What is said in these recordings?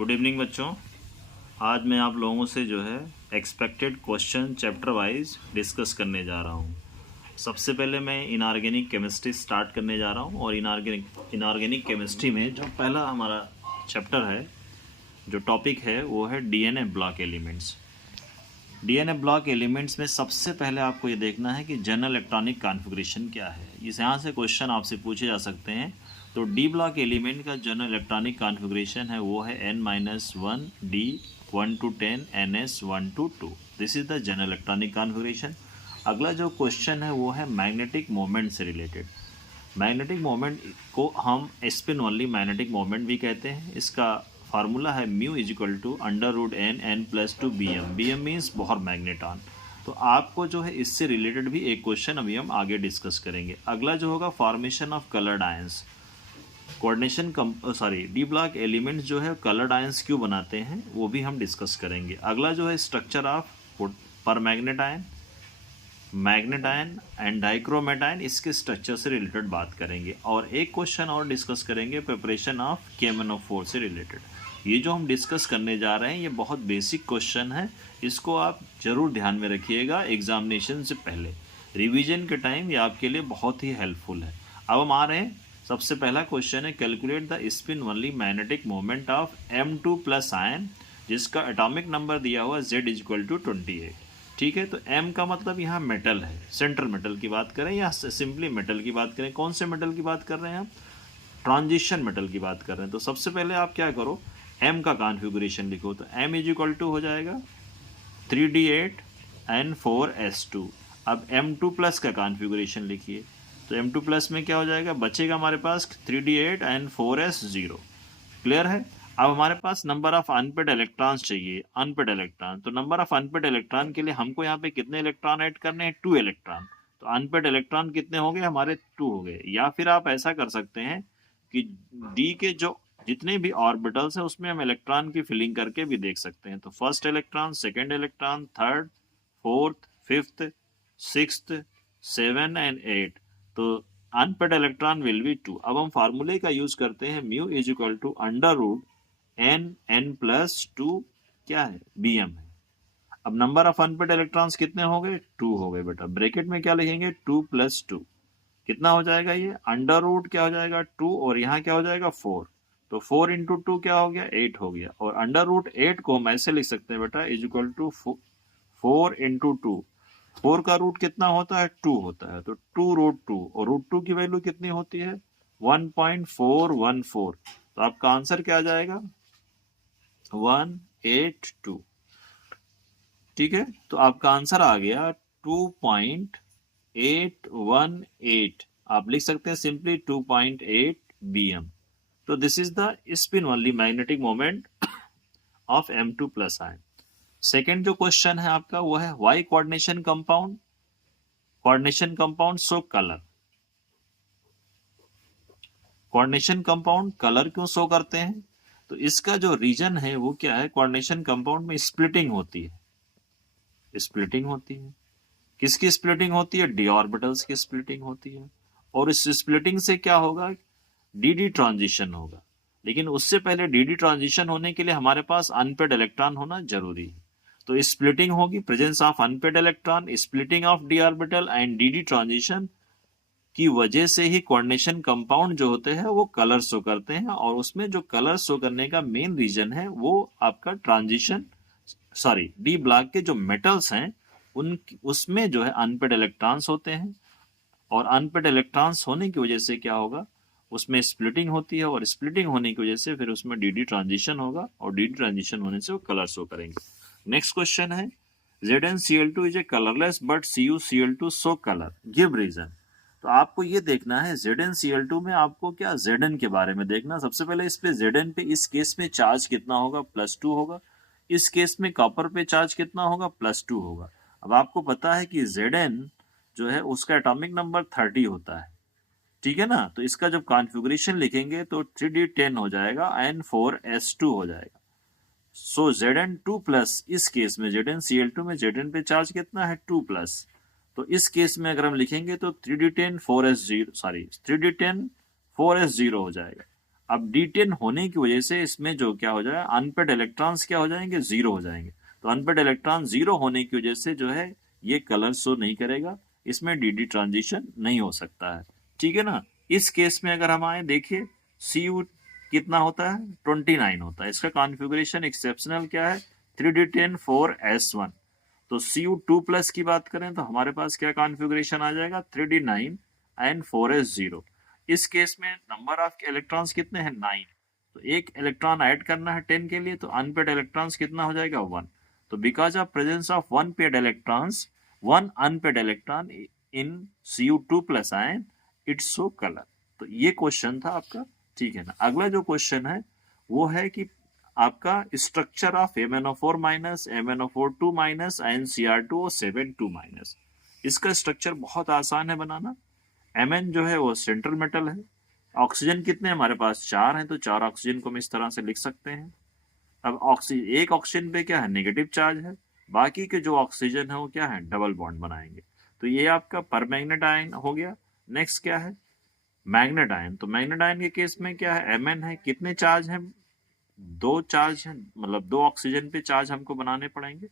Good evening बच्चों। आज मैं आप लोगों से जो है expected question chapter wise discuss करने जा रहा हूँ। सबसे पहले मैं इनऑर्गेनिक केमिस्ट्री स्टार्ट करने जा रहा हूँ और इनऑर्गेनिक केमिस्ट्री में जो पहला हमारा चैप्टर है, जो टॉपिक है वो है DNA block elements. DNA block elements में सबसे पहले आपको ये देखना है कि जनरल इलेक्ट्रॉनिक कॉन्फ़िगरेशन क्या है। इस यहाँ से क्वेश्चन आपसे पूछे जा सकते हैं। तो डी ब्लॉक एलिमेंट का जनरल इलेक्ट्रॉनिक कॉन्फ़िगरेशन है वो है n-1 d 1 to 10 ns 1 to 2। This is the general electronic configuration. अगला जो क्वेश्चन है वो है मैग्नेटिक मोमेंट से रिलेटेड। मैग्नेटिक मोमेंट को हम स्पिन ओनली मैग्नेटिक मोमेंट भी कहते हैं। इसका फार्मूला है mu is equal to √n+2 bm। bm means Bohr magneton. तो आपको जो है इससे रिलेटेड भी एक क्वेश्चन अभी हम आगे डिस्कस करेंगे। अगला जो होगा formation of coloured ions. Coordination D block elements जो है कलर्ड आयंस क्यों बनाते हैं वो भी हम डिस्कस करेंगे। अगला जो है structure of परमैग्नेट ion, manganate ion and dichromate ion, इसके स्ट्रक्चर से रिलेटेड बात करेंगे। और एक क्वेश्चन और डिस्कस करेंगे प्रिपरेशन ऑफ KMnO4 से रिलेटेड। ये जो हम डिस्कस करने जा रहे हैं ये बहुत बेसिक क्वेश्चन है, इसको आप जरूर ध्यान में रखिएगा एग्जामिनेशन से पहले। रिवीजन के टाइम ये आपके लिए बहुत ही हेल्पफुल है। अब हम आ रहे हैं, सबसे पहला क्वेश्चन है calculate the spin only magnetic moment of M2+ ion, जिसका एटॉमिक नंबर दिया हुआ Z = 28। ठीक है, तो M का मतलब यहाँ मेटल है, सेंट्रल मेटल की बात करें या सिंपली मेटल की बात करें। कौन से मेटल की बात कर रहे हैं हम? ट्रांजिशन मेटल की बात कर रहे हैं। तो सबसे पहले आप क्या करो, M का कॉन्फ़िगरेशन लिखो। तो M = हो जाएगा 3d8n4s2। अब M2+ का कॉन्फ़िगरेशन लिखिए। तो M2+ में क्या हो जाएगा, बचेगा हमारे पास 3d8n4s0। क्लियर है। अब हमारे पास नंबर ऑफ अनपेड इलेक्ट्रॉन्स चाहिए, अनपेड इलेक्ट्रॉन। तो नंबर ऑफ अनपेड इलेक्ट्रॉन के लिए हमको यहाँ पे कितने इलेक्ट्रॉन ऐड करने हैं? 2 इलेक्ट्रॉन। तो अनपेड इलेक्ट्रॉन कितने हो गए हमारे? 2 हो गए। या फिर आप ऐसा कर सकते हैं कि डी के जो जितने भी ऑर्बिटल्स है उसमें हम इलेक्ट्रॉन की फिलिंग करके भी देख सकते हैं। तो first electron, second electron, third, fourth, fifth, sixth, 7 and 8। तो अनपेड इलेक्ट्रॉन विल बी 2। अब हम फार्मूले का यूज करते हैं, mu is equal to √n+2 क्या है? bm है। अब नंबर ऑफ अनपेड इलेक्ट्रॉन्स कितने हो गए? 2 हो गए बेटा। ब्रैकेट में क्या लिखेंगे? 2+2 कितना हो जाएगा? ये √, क्या हो जाएगा? 2, और यहाँ क्या हो जाएगा? 4। तो 4 × 2 क्या हो गया? 8 हो गया। और √8 को हम ऐसे लिख सकते हैं बेटा, इज इक्वल टू 4 × 2। 4 का रूट कितना होता है? 2 होता है। तो 2√2, और √2 की वैल्यू कितनी होती है? 1.414। तो आपका आंसर क्या आ जाएगा? 182। ठीक है, तो आपका आंसर आ गया 2.818। आप लिख सकते हैं सिंपली 2.8 bm। तो this is the spin only magnetic moment of M2+ ion. Second जो क्वेश्चन है आपका वो है why coordination compound, coordination compound show colour. Coordination compound colour क्यों शो करते हैं? तो इसका जो रीजन है वो क्या है, कोऑर्डिनेशन कंपाउंड में स्प्लिटिंग होती है। स्प्लिटिंग होती है, किसकी स्प्लिटिंग होती है? डी ऑर्बिटल्स की स्प्लिटिंग होती है। और इस स्प्लिटिंग से क्या होगा? डी ट्रांजिशन होगा। लेकिन उससे पहले डी ट्रांजिशन होने के लिए हमारे पास अनपेड इलेक्ट्रॉन होना जरूरी है। तो स्प्लिटिंग होगी, presence of unpaired electron, splitting of D orbital and D transition की वजह से ही कोऑर्डिनेशन कंपाउंड जो होते हैं वो कलर शो करते हैं। और उसमें जो कलर शो करने का मेन रीजन है वो आपका ट्रांजिशन डी ब्लॉक के जो मेटल्स हैं उन उसमें जो है अनपेड इलेक्ट्रॉन्स होते हैं। और अनपेड इलेक्ट्रॉन्स होने की वजह से क्या होगा, उसमें स्प्लिटिंग होती है, और स्प्लिटिंग होने की वजह से फिर उसमें डी ट्रांजिशन होगा, और डी ट्रांजिशन होने से वो कलर शो करेंगे। नेक्स्ट क्वेश्चन है ZnCl2 is a colourless but CuCl2 show colour, give reason. तो आपको ये देखना है ZnCl2 में आपको क्या Zn के बारे में देखना। सबसे पहले इस पे Zn पे इस केस में चार्ज कितना होगा? +2 होगा। इस केस में कॉपर पे चार्ज कितना होगा? +2 होगा। अब आपको पता है कि Zn जो है उसका एटॉमिक नंबर 30 होता है। ठीक है ना। तो इसका जब कॉन्फ़िगरेशन लिखेंगे तो 3d10 हो जाएगा, n4s2 हो जाएगा। सो Zn2+, इस केस में ZnCl2 में Zn पे चार्ज कितना है? 2+। तो इस केस में अगर हम लिखेंगे तो 3d10 4s0 हो जाएगा। अब D10 होने की वजह से इसमें जो क्या हो जाएगा, अनपेड इलेक्ट्रॉन्स क्या हो जाएंगे, जीरो हो जाएंगे। तो अनपेड इलेक्ट्रॉन जीरो होने की वजह से जो है ये कलर शो नहीं करेगा, इसमें डी ट्रांजिशन नहीं हो सकता है, ठीक है ना। इस केस में अगर हम आए, देखिए Cu कितना होता है, 29 होता है। इसका कॉन्फ़िगरेशन एक्सेप्शनल क्या है, 3D10 4s1। तो Cu2 प्लस की बात करें तो हमारे पास क्या कॉन्फ़िगरेशन आ जाएगा, 3D9 एंड 4s0। इस केस में नंबर ऑफ इलेक्ट्रॉन्स कितने हैं, 9। तो एक इलेक्ट्रॉन ऐड करना है 10 के लिए, तो अनपेड इलेक्ट्रॉन्स कितना हो जाएगा, 1। तो because of presence of one paid electrons, one unpaired electron in Cu2 plus ion, it's show colour. तो ये क्वेश्चन था आपका, ठीक है ना। अगला जो क्वेश्चन है वो है कि आपका structure of MnO4 minus, MnO4 minus and Cr2O7 minus. इसका स्ट्रक्चर बहुत आसान है बनाना। Mn जो है वो सेंट्रल मेटल है, ऑक्सीजन कितने हमारे पास, 4 हैं, तो 4 ऑक्सीजन को हम इस तरह से लिख सकते हैं। अब एक ऑक्सीजन पे क्या है, नेगेटिव चार्ज है, बाकी के जो ऑक्सीजन है वो क्या है, डबल बॉन्ड बनाएंगे। तो ये आपका परमैग्नेट आयन हो गया। नेक्स्ट क्या है, मैग्नेट आयन। तो मैग्नेट आयन के केस में क्या है, Mn है, कितने चार्ज हैं, 2 चार्ज हैं, मतलब 2 ऑक्सीजन पे चार्ज हमको बनाने पड़ेंगे,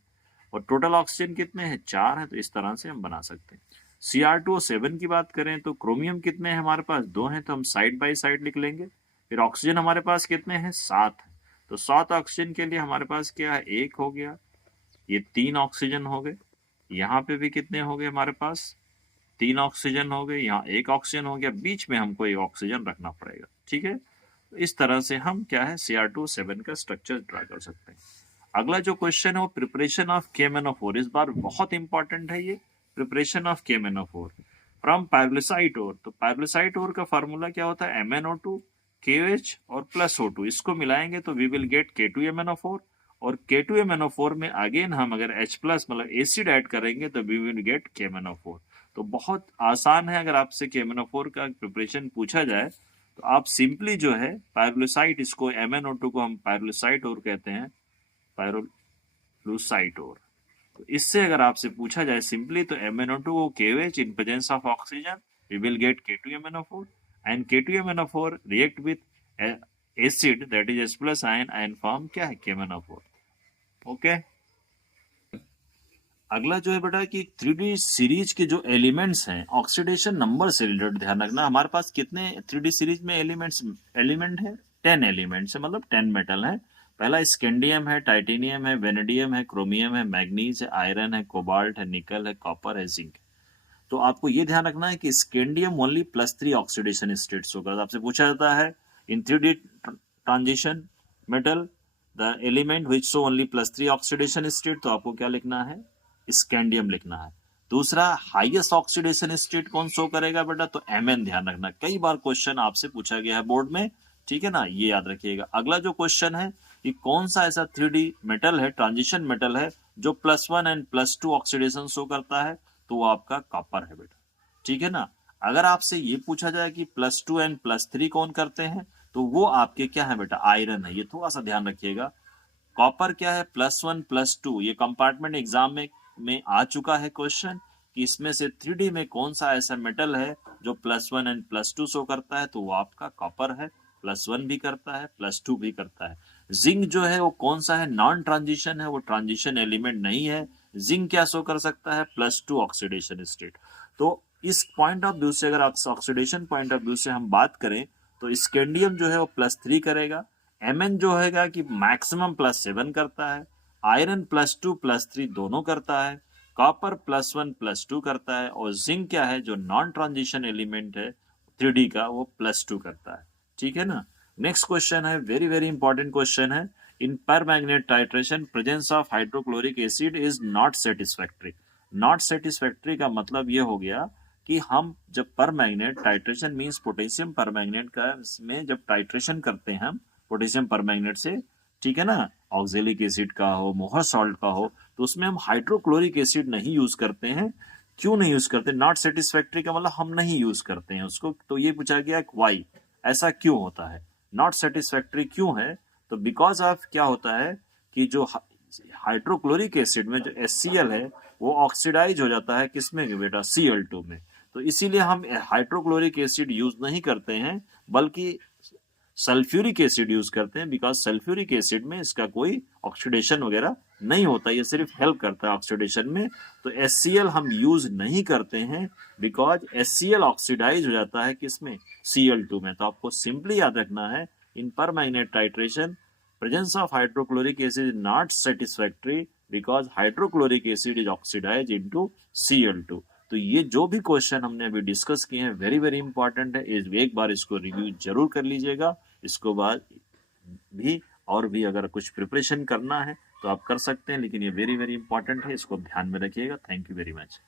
और टोटल ऑक्सीजन कितने हैं, 4 हैं। तो इस तरह से हम बना सकते हैं। Cr2O7 की बात करें तो क्रोमियम कितने हैं हमारे पास, 2 हैं, तो हम साइड बाय साइड लिख लेंगे। फिर ऑक्सीजन हमारे पास कितने हैं, 7 हैं। तो 7 ऑक्सीजन के लिए हमारे पास क्या है, 1 हो गया, ये 3 ऑक्सीजन हो गए, यहाँ पे भी कितने हो गए हमारे पास, 3 ऑक्सीजन हो गए, यहाँ 1 ऑक्सीजन हो गया, बीच में हमको 1 ऑक्सीजन रखना पड़ेगा, ठीक है। तो इस तरह से हम क्या है, Cr2O7 का स्ट्रक्चर ड्रा कर सकते हैं। अगला जो क्वेश्चन है वो प्रिपरेशन ऑफ KMnO4। इस बार बहुत इंपॉर्टेंट है ये, प्रिपरेशन ऑफ KMnO4 फ्रॉम पायरोलिसाइट ओर। तो पायरोलिसाइट ओर का फार्मूला क्या होता है, MnO2 KOH और प्लस O2, इसको मिलाएंगे तो वी विल गेट K2MnO4, और K2MnO4 में अगेन हम अगर H प्लस मतलब एसिड ऐड करेंगे तो वी विल गेट KMnO4। तो बहुत आसान है, अगर आपसे KMnO4 का प्रिपरेशन पूछा जाए तो आप सिंपली जो है पायरोलिसाइट, इसको MnO2 को हम पायरोलिसाइट ओर कहते हैं, पायरोलुसाइट ओर। तो इससे अगर आपसे पूछा जाए सिंपली तो MnO2 को KOH in presence of oxygen we will get K2MnO4, and K2MnO4 react with acid that is H plus ion and form क्या है, KMnO4। ओके। अगला जो है बेटा कि 3D सीरीज के जो एलिमेंट्स हैं ऑक्सीडेशन नंबर से रिलेटेड ध्यान रखना। हमारे पास कितने 3D सीरीज में एलिमेंट है, 10 एलिमेंट्स है, मतलब 10 मेटल है। पहला स्कैंडियम है, टाइटेनियम है, वेनेडियम है, क्रोमियम है, मैग्नीज है, आयरन है, कोबाल्ट है, निकल है, कॉपर है, जिंक। तो आपको ये ध्यान रखना है कि स्कैंडियम ओनली +3 ऑक्सीडेशन स्टेट्स होगा। आपसे पूछा जाता है इन 3D transition metal the element which show only +3 oxidation state, तो आपको क्या लिखना है, स्कैंडियम लिखना है। दूसरा, हाईएस्ट ऑक्सीडेशन स्टेट कौन शो करेगा बेटा, तो Mn ध्यान रखना, कई बार क्वेश्चन आपसे पूछा गया है बोर्ड में, ठीक है ना, ये याद रखिएगा। अगला जो क्वेश्चन है कि कौन सा ऐसा 3D मेटल है, ट्रांजिशन मेटल है, जो +1 एंड +2 ऑक्सीडेशन शो करता है, तो वो आपका कॉपर है बेटा, ठीक है ना। अगर आपसे ये पूछा जाए कि +2 एंड +3 कौन करते हैं, तो वो आपके क्या है बेटा, आयरन है। ये थोड़ा सा ध्यान रखिएगा। कॉपर क्या है, +1 +2, ये कंपार्टमेंट एग्जाम में आ चुका है क्वेश्चन कि इसमें से 3D में कौन सा ऐसा मेटल है जो +1 एंड +2 शो करता है, तो वो आपका कॉपर है। +1 भी करता है, +2 भी करता है। जिंक जो है वो कौन सा है, नॉन ट्रांजिशन है, वो ट्रांजिशन एलिमेंट नहीं है। जिंक क्या शो कर सकता है, +2 ऑक्सीडेशन स्टेट। तो इस पॉइंट ऑफ व्यू से, अगर आप ऑक्सीडेशन पॉइंट ऑफ व्यू से हम बात करें तो स्कैंडियम जो है वो +3 करेगा। Mn जो है कि मैक्सिमम +7 करता है। आयरन +2 +3 दोनों करता है। कॉपर +1 +2 करता है, और जिंक क्या है, जो नॉन ट्रांजिशन एलिमेंट है 3D का, वो +2 करता है, ठीक है ना। नेक्स्ट क्वेश्चन है, वेरी वेरी इंपॉर्टेंट क्वेश्चन है। In permanganate titration presence of hydrochloric acid is not satisfactory. Not satisfactory का मतलब ये हो गया कि हम जब permanganate titration means potassium permanganate का में जब टाइट्रेशन करते हैं हम पोटेशियम परमैंगनेट से, ठीक है ना, ऑक्जेलिक एसिड का हो, मोहर सॉल्ट का हो, तो उसमें हम हाइड्रोक्लोरिक एसिड नहीं यूज करते हैं। क्यों नहीं यूज करते, नॉट सेटिस्फैक्ट्री का मतलब हम नहीं यूज करते हैं उसको। तो ये पूछा गया व्हाई, ऐसा क्यों होता है, नॉट सेटिस्फैक्ट्री क्यों है, तो बिकॉज ऑफ क्या होता है कि जो हाइड्रोक्लोरिक एसिड में जो HCl है वो ऑक्सीडाइज हो जाता है किसमें बेटा, Cl2 में। तो इसीलिए हम हाइड्रोक्लोरिक एसिड यूज नहीं करते हैं, बल्कि सल्फ्यूरिक एसिड यूज करते हैं, बिकॉज सल्फ्यूरिक एसिड में इसका कोई ऑक्सीडेशन वगैरह नहीं होता, ये सिर्फ हेल्प करता है ऑक्सीडेशन में। तो HCl हम यूज नहीं करते हैं बिकॉज HCl ऑक्सीडाइज हो जाता है किसमें, Cl2 में। तो आपको सिंपली याद रखना है, in permanganate titration presence of hydrochloric acid is not satisfactory because hydrochloric acid is oxidized into Cl2। तो ये जो भी क्वेश्चन हमने अभी डिस्कस किए हैं वेरी वेरी इंपॉर्टेंट है, एक बार इसको रिव्यू जरूर कर लीजिएगा। इसको बाद भी और भी अगर कुछ प्रिपरेशन करना है तो आप कर सकते हैं, लेकिन ये वेरी वेरी इंपॉर्टेंट है, इसको ध्यान में रखिएगा। Thank you very much.